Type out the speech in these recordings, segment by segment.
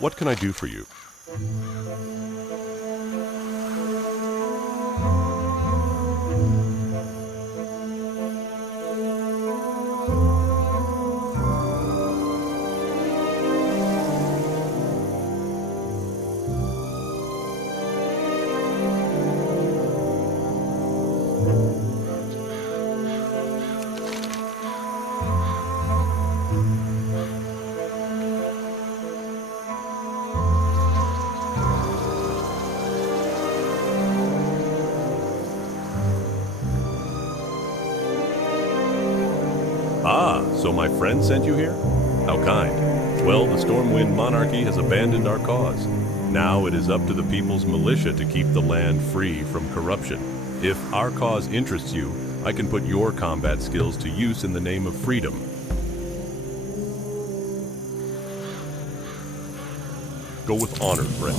What can I do for you? Ah, so my friend sent you here? How kind. Well, the Stormwind monarchy has abandoned our cause. Now it is up to the people's militia to keep the land free from corruption. If our cause interests you, I can put your combat skills to use in the name of freedom. Go with honor, friend.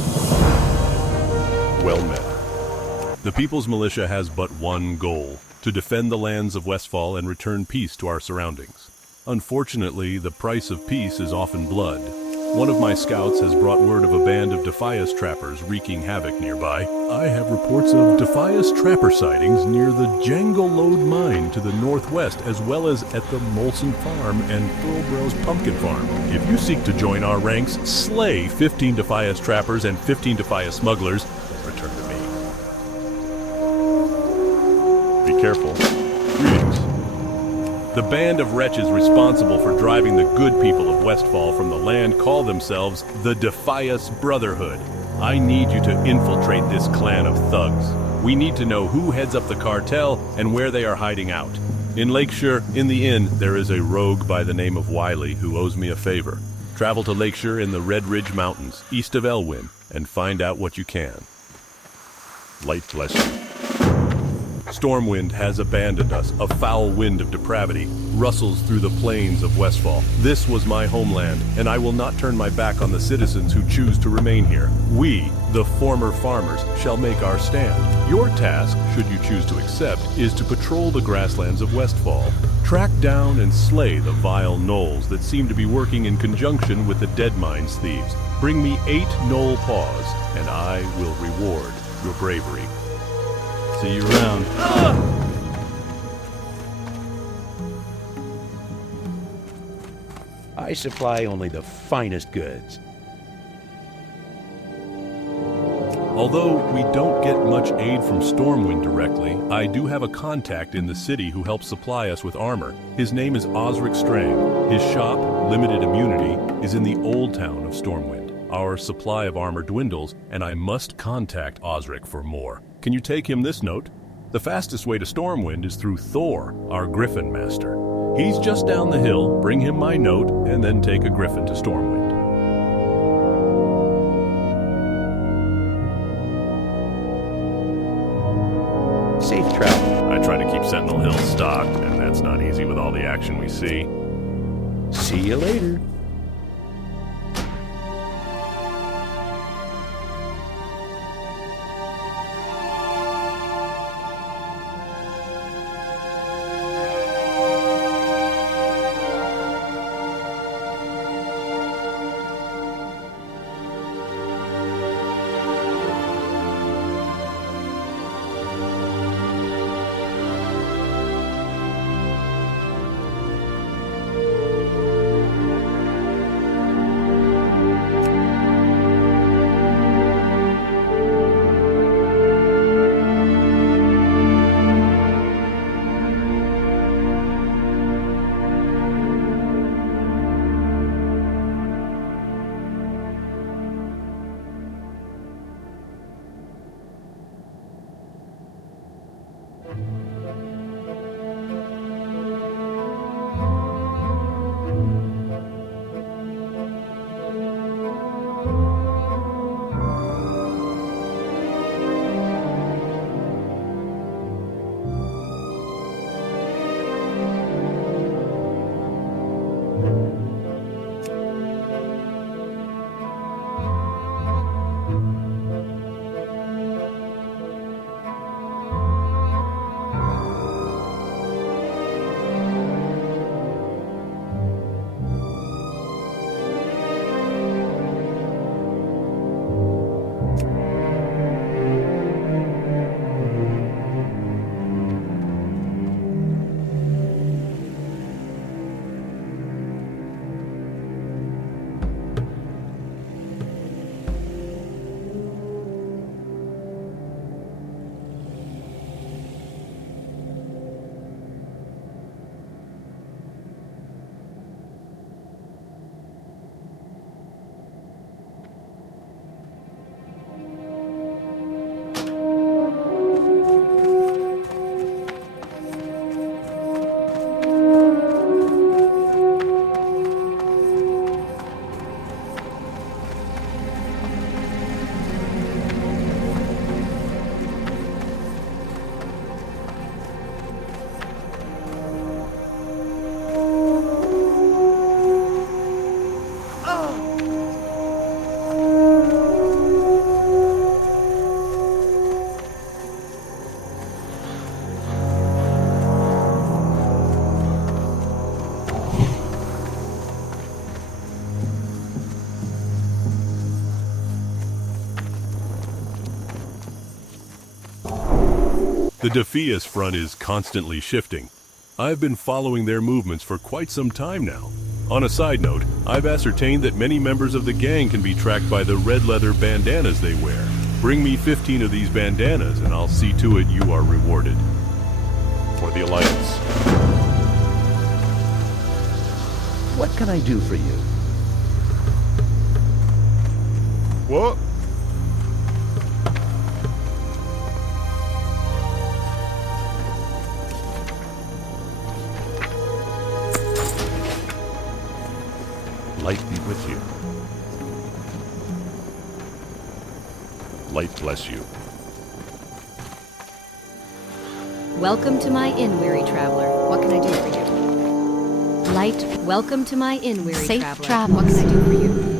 Well met. The people's militia has but one goal: to defend the lands of Westfall and return peace to our surroundings. Unfortunately, the price of peace is often blood. One of my scouts has brought word of a band of Defias trappers wreaking havoc nearby. I have reports of Defias trapper sightings near the Jangle-Lode mine to the northwest, as well as at the Molson Farm and Thurlbrow's pumpkin farm. If you seek to join our ranks, slay 15 Defias trappers and 15 Defias smugglers, and return to me. Be careful. Greetings. The band of wretches responsible for driving the good people of Westfall from the land call themselves the Defias Brotherhood. I need you to infiltrate this clan of thugs. We need to know who heads up the cartel and where they are hiding out. In Lakeshire, in the inn, there is a rogue by the name of Wiley who owes me a favor. Travel to Lakeshire in the Red Ridge Mountains, east of Elwyn, and find out what you can. Light bless you. Stormwind has abandoned us. A foul wind of depravity rustles through the plains of Westfall. This was my homeland, and I will not turn my back on the citizens who choose to remain here. We, the former farmers, shall make our stand. Your task, should you choose to accept, is to patrol the grasslands of Westfall. Track down and slay the vile gnolls that seem to be working in conjunction with the Deadmines thieves. Bring me 8 gnoll paws, and I will reward your bravery. See you around. I supply only the finest goods. Although we don't get much aid from Stormwind directly, I do have a contact in the city who helps supply us with armor. His name is Osric Strang. His shop, Limited Immunity, is in the old town of Stormwind. Our supply of armor dwindles, and I must contact Osric for more. Can you take him this note? The fastest way to Stormwind is through Thor, our Gryphon master. He's just down the hill. Bring him my note, and then take a Gryphon to Stormwind. Safe travel. I try to keep Sentinel Hill stocked, and that's not easy with all the action we see. See you later. The Defias front is constantly shifting. I've been following their movements for quite some time now. On a side note, I've ascertained that many members of the gang can be tracked by the red leather bandanas they wear. Bring me 15 of these bandanas and I'll see to it you are rewarded. For the Alliance. What can I do for you? What? Light be with you. Light bless you. Welcome to my inn, weary traveler. What can I do for you? Light, welcome to my inn, weary Safe traveler. travels. What can I do for you?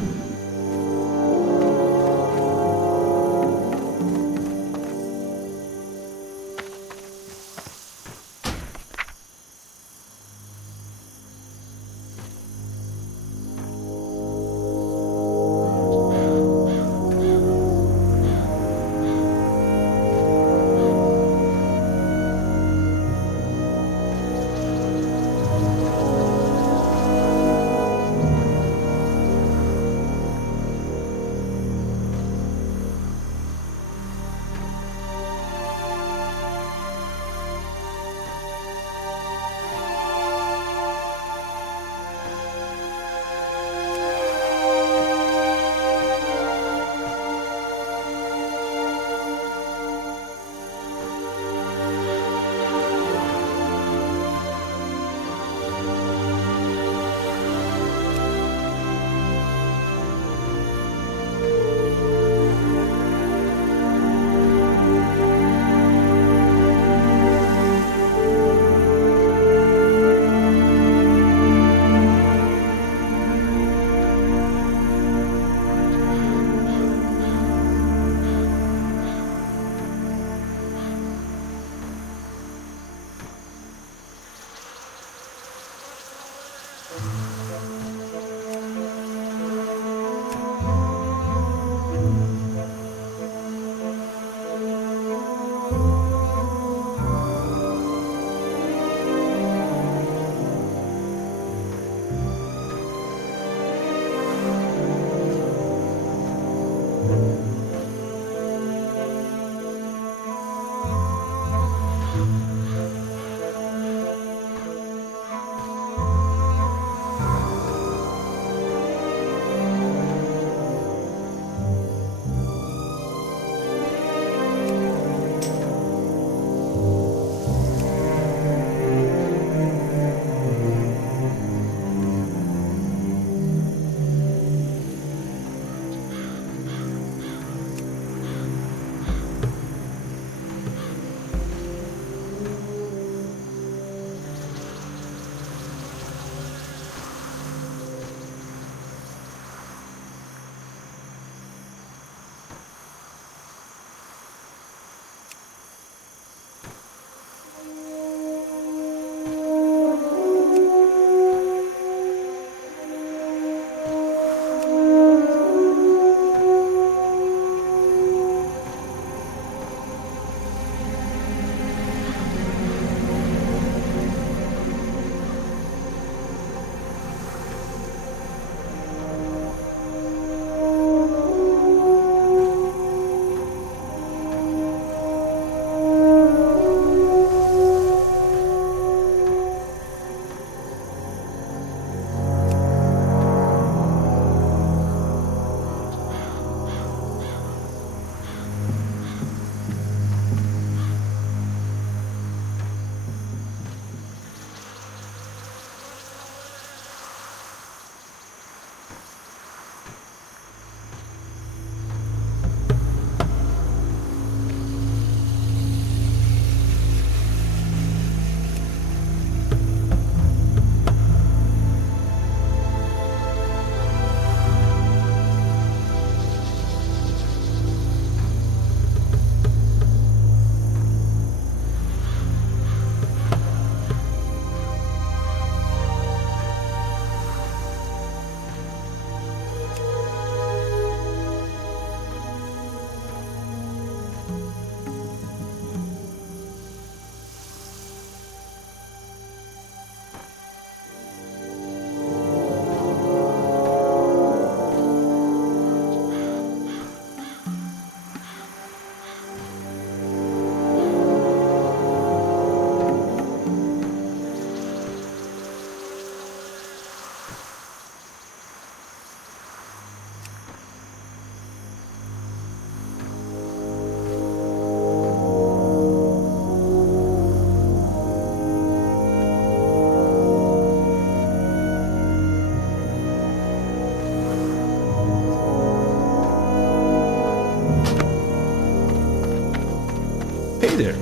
there.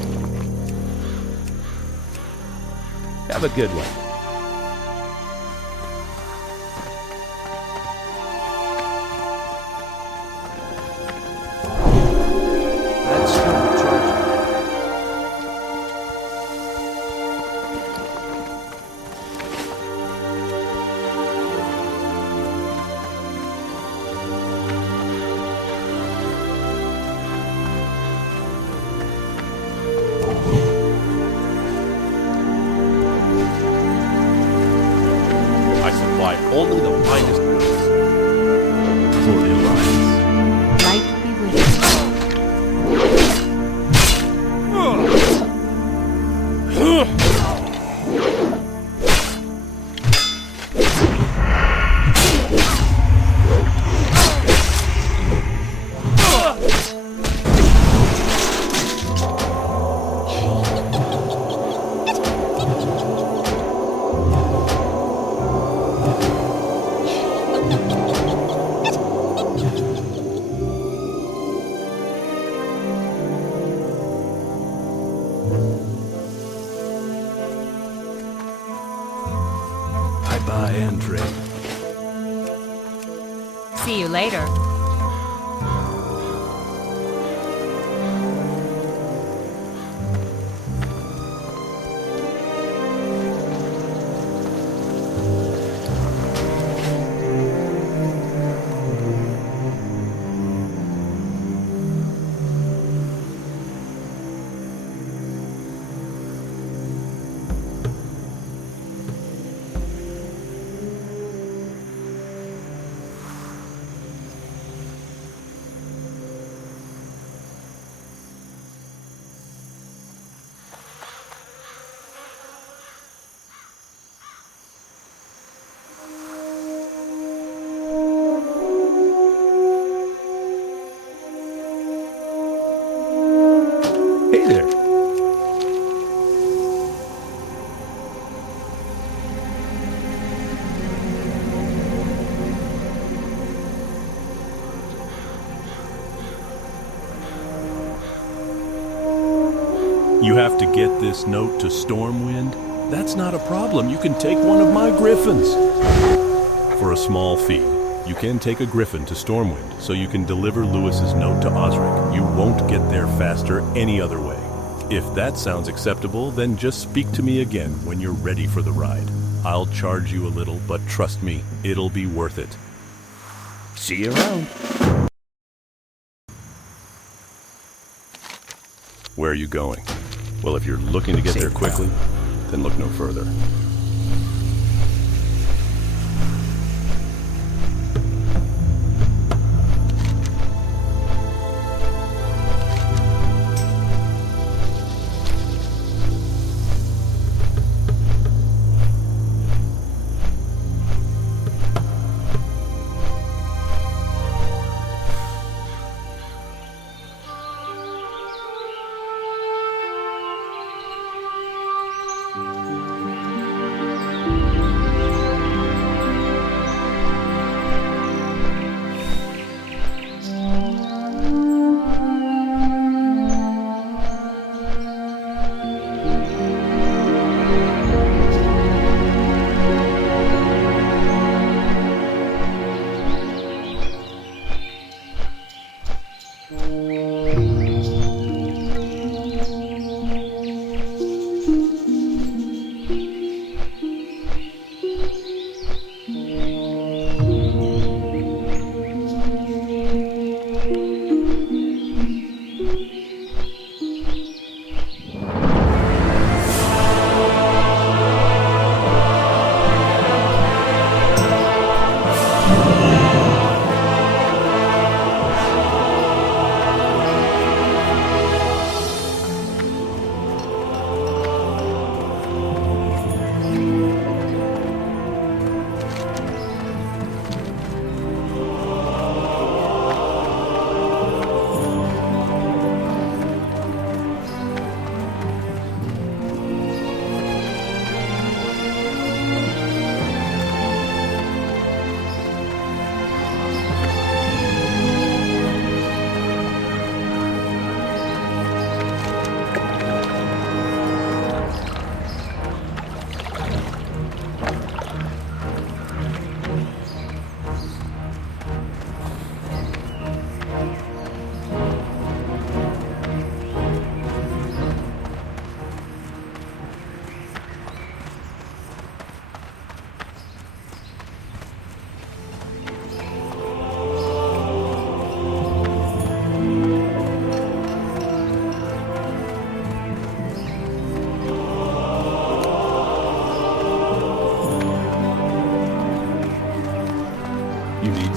Have a good one. That's still recharging. I supply only the finest goods. For the Alliance. Light be with you. I buy and trade. See you later. Hey there. You have to get this note to Stormwind? That's not a problem. You can take one of my griffins. For a small fee, you can take a griffin to Stormwind, so you can deliver Lewis's note to Osric. You won't get there faster any other way. If that sounds acceptable, then just speak to me again when you're ready for the ride. I'll charge you a little, but trust me, it'll be worth it. See you around. Where are you going? Well, if you're looking to get there quickly, then look no further.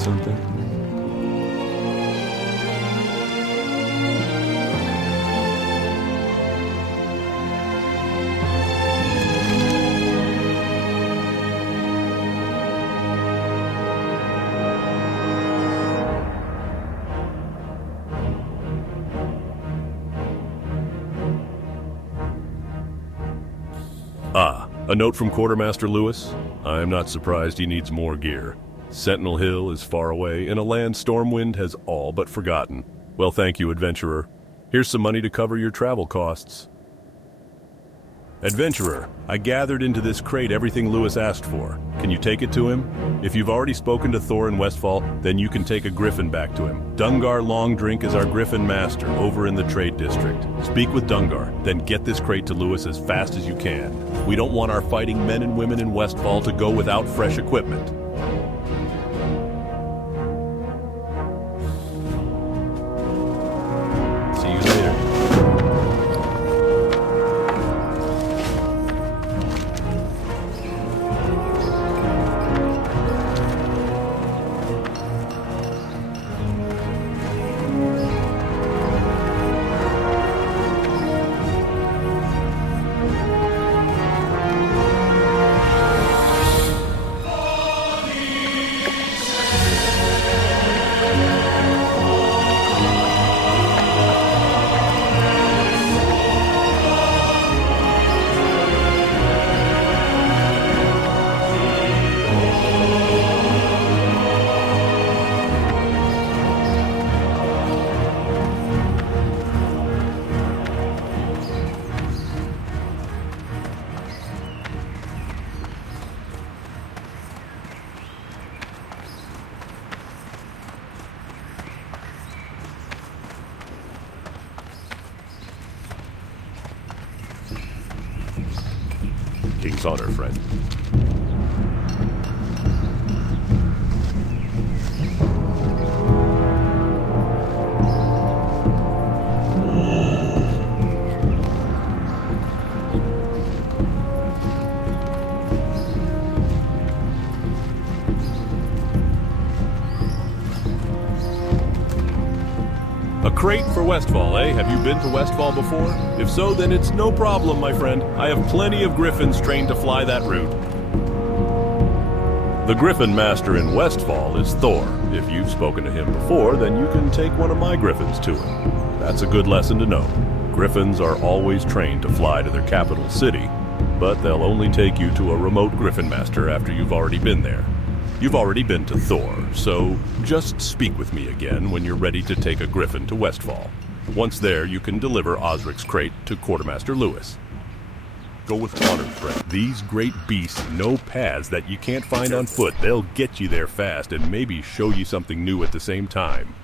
something? Ah, a note from Quartermaster Lewis. I am not surprised he needs more gear. Sentinel Hill is far away in a land Stormwind has all but forgotten. Well, thank you, adventurer. Here's some money to cover your travel costs. Adventurer, I gathered into this crate everything Lewis asked for. Can you take it to him? If you've already spoken to Thor in Westfall, then you can take a gryphon back to him. Dungar Longdrink is our gryphon master over in the trade district. Speak with Dungar, then get this crate to Lewis as fast as you can. We don't want our fighting men and women in Westfall to go without fresh equipment. See you later. King's honor, friend. A crate for Westfall, eh? Have you been to Westfall before? If so, then it's no problem, my friend. I have plenty of griffins trained to fly that route. The griffin master in Westfall is Thor. If you've spoken to him before, then you can take one of my griffins to him. That's a good lesson to know. Griffins are always trained to fly to their capital city, but they'll only take you to a remote griffin master after you've already been there. You've already been to Thor, so just speak with me again when you're ready to take a griffin to Westfall. Once there, you can deliver Osric's crate to Quartermaster Lewis. Go with honor, friend. These great beasts know paths that you can't find on foot. They'll get you there fast and maybe show you something new at the same time.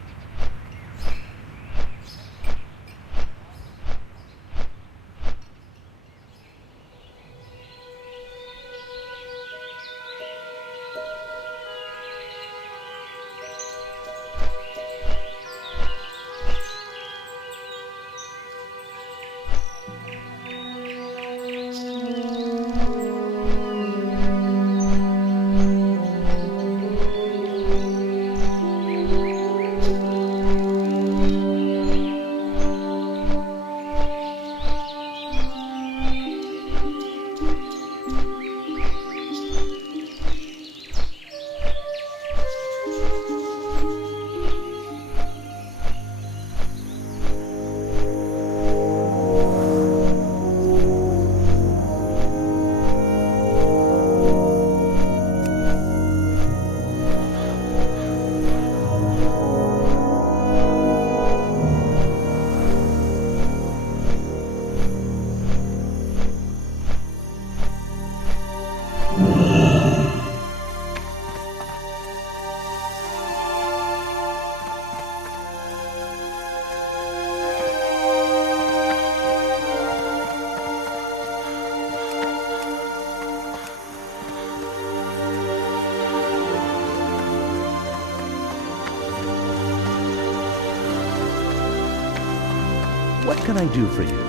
What can I do for you?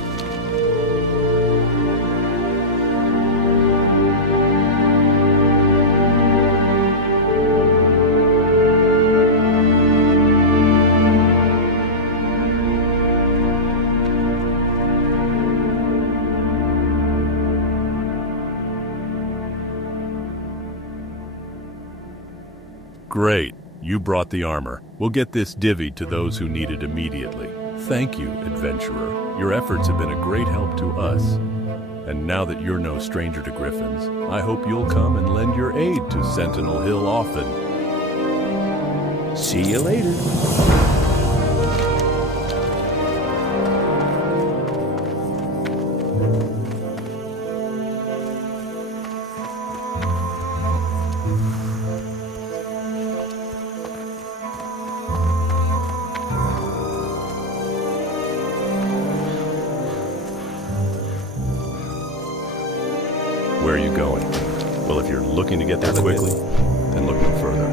Great. You brought the armor. We'll get this divvied to those who need it immediately. Thank you, adventurer. Your efforts have been a great help to us. And now that you're no stranger to griffins, I hope you'll come and lend your aid to Sentinel Hill often. See you later. Where are you going? Well, if you're looking to get there quickly, then look no further.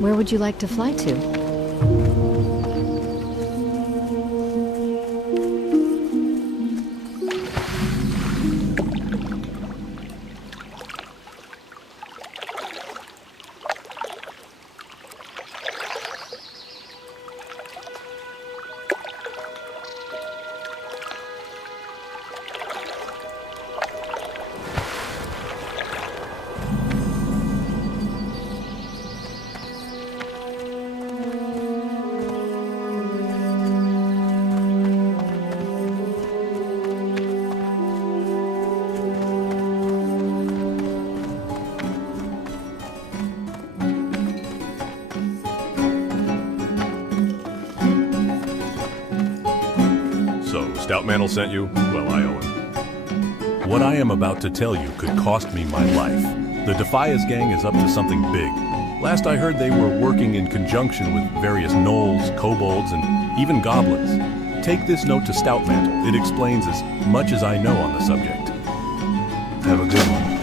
Where would you like to fly to? Stout Mantle sent you? Well, I owe him. What I am about to tell you could cost me my life. The Defias gang is up to something big. Last I heard, they were working in conjunction with various gnolls, kobolds, and even goblins. Take this note to Stout Mantle. It explains as much as I know on the subject. Have a good one.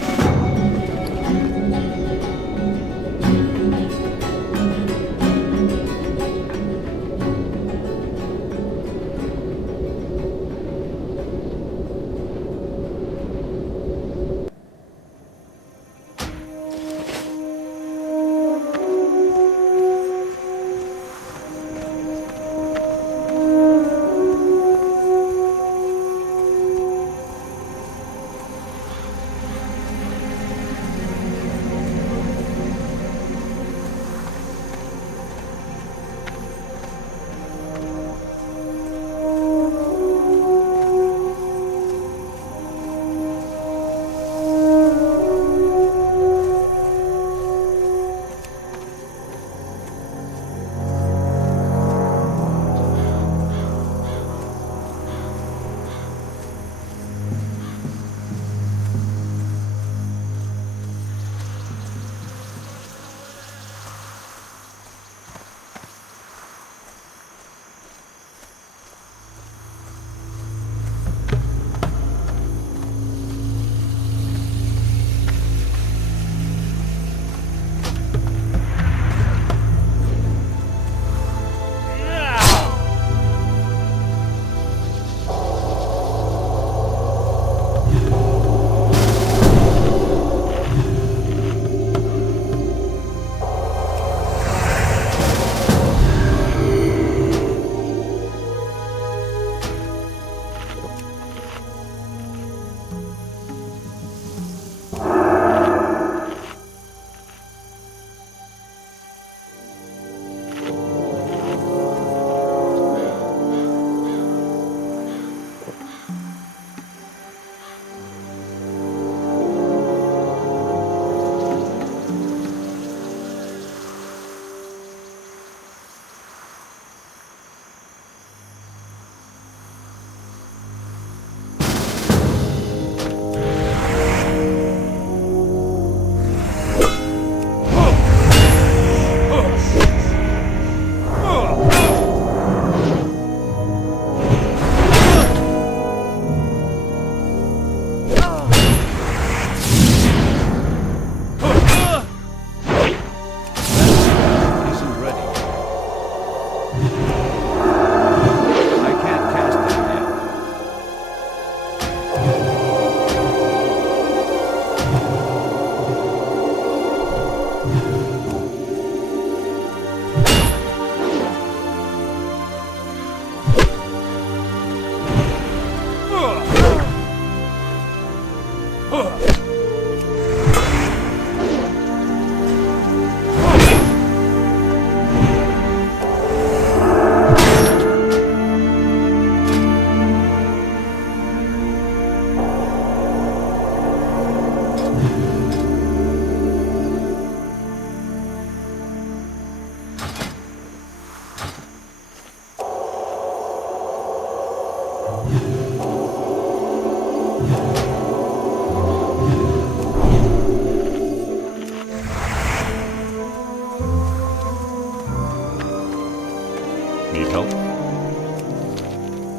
Need help?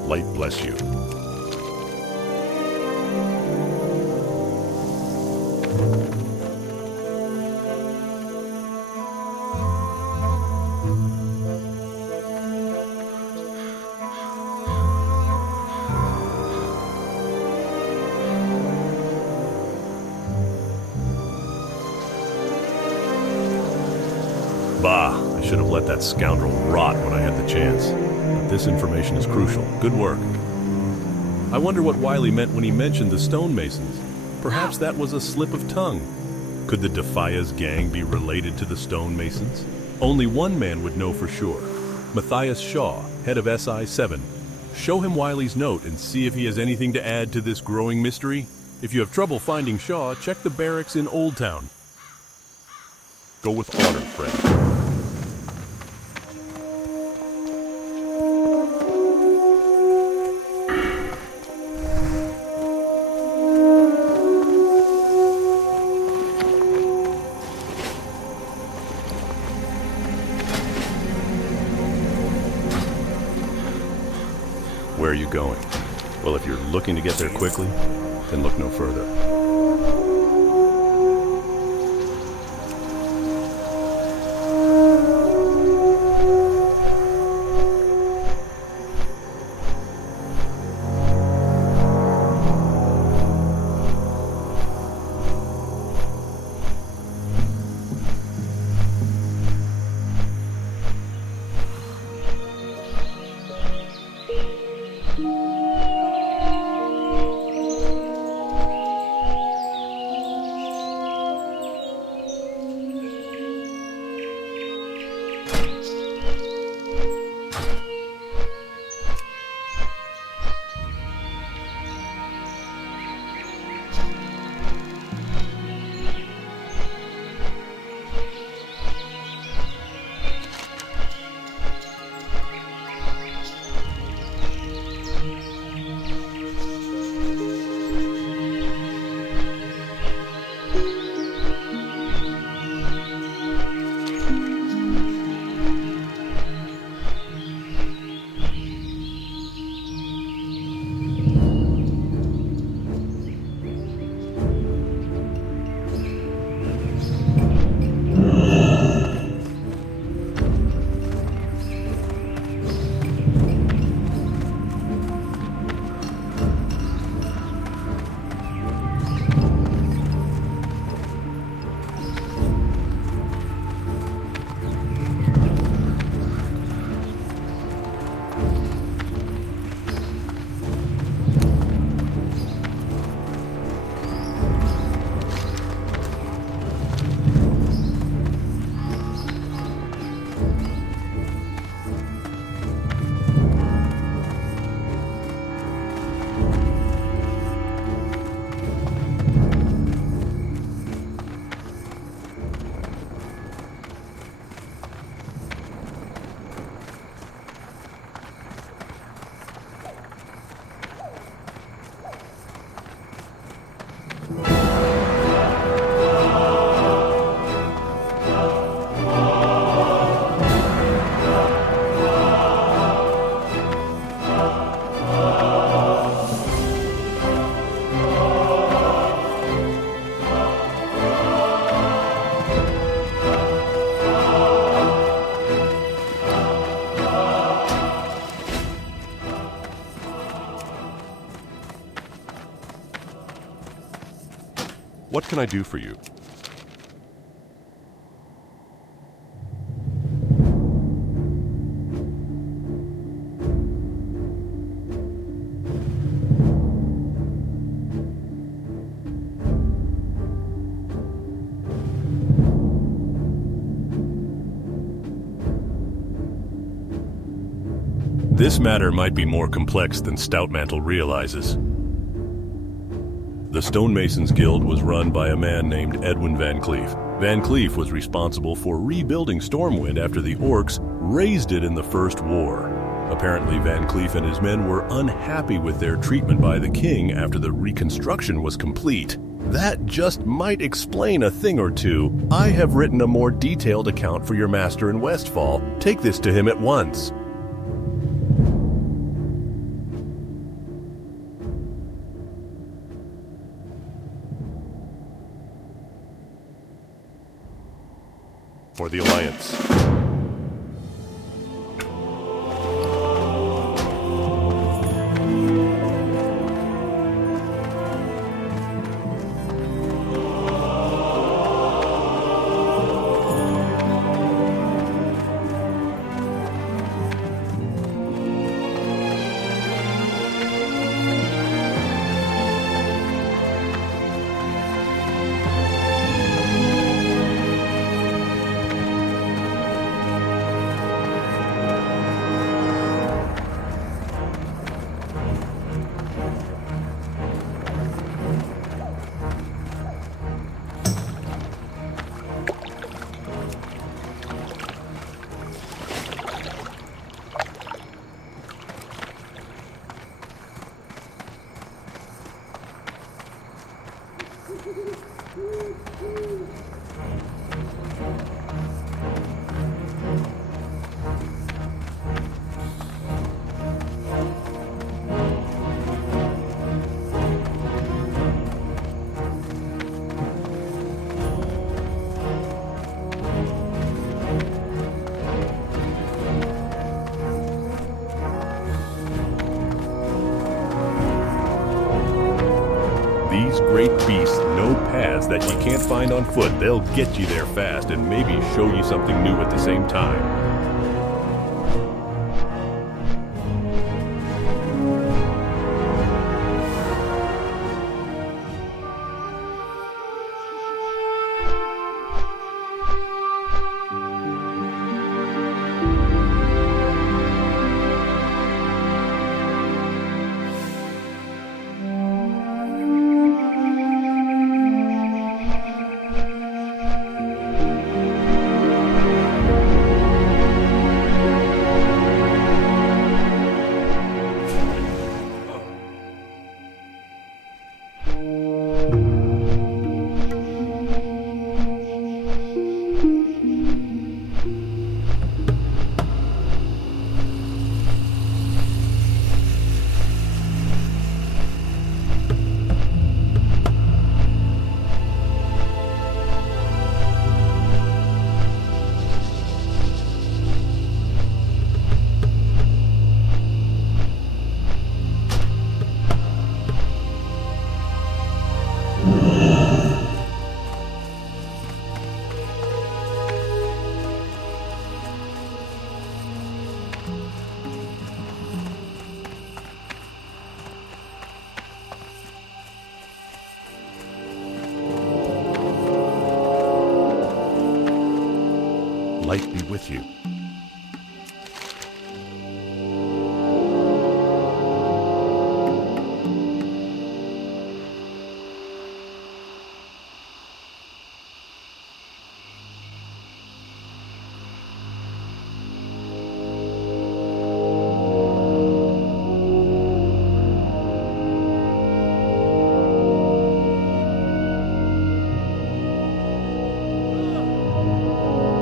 Light bless you. Bah, I should have let that scoundrel rot when I had the chance. But this information is crucial. Good work. I wonder what Wiley meant when he mentioned the stonemasons. Perhaps that was a slip of tongue. Could the Defias gang be related to the stonemasons? Only one man would know for sure. Matthias Shaw, head of SI-7. Show him Wiley's note and see if he has anything to add to this growing mystery. If you have trouble finding Shaw, check the barracks in Old Town. Go with honor, friend. Where are you going? Well, if you're looking to get there quickly, then look no further. What can I do for you? This matter might be more complex than Stoutmantle realizes. The Stonemasons Guild was run by a man named Edwin Van Cleef. Van Cleef was responsible for rebuilding Stormwind after the Orcs razed it in the First War. Apparently, Van Cleef and his men were unhappy with their treatment by the king after the reconstruction was complete. That just might explain a thing or two. I have written a more detailed account for your master in Westfall. Take this to him at once. For the Alliance. These great beasts know paths that you can't find on foot. They'll get you there fast and maybe show you something new at the same time. Light be with you.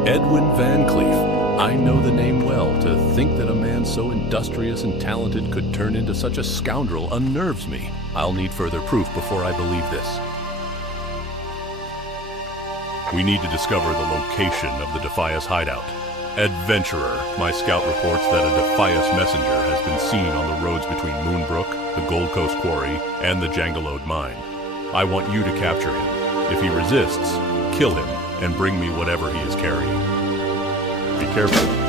Edwin Van Cleef. I know the name well. To think that a man so industrious and talented could turn into such a scoundrel unnerves me. I'll need further proof before I believe this. We need to discover the location of the Defias hideout. Adventurer, my scout reports that a Defias messenger has been seen on the roads between Moonbrook, the Gold Coast Quarry, and the Jangalode mine. I want you to capture him. If he resists, kill him and bring me whatever he is carrying. Be careful.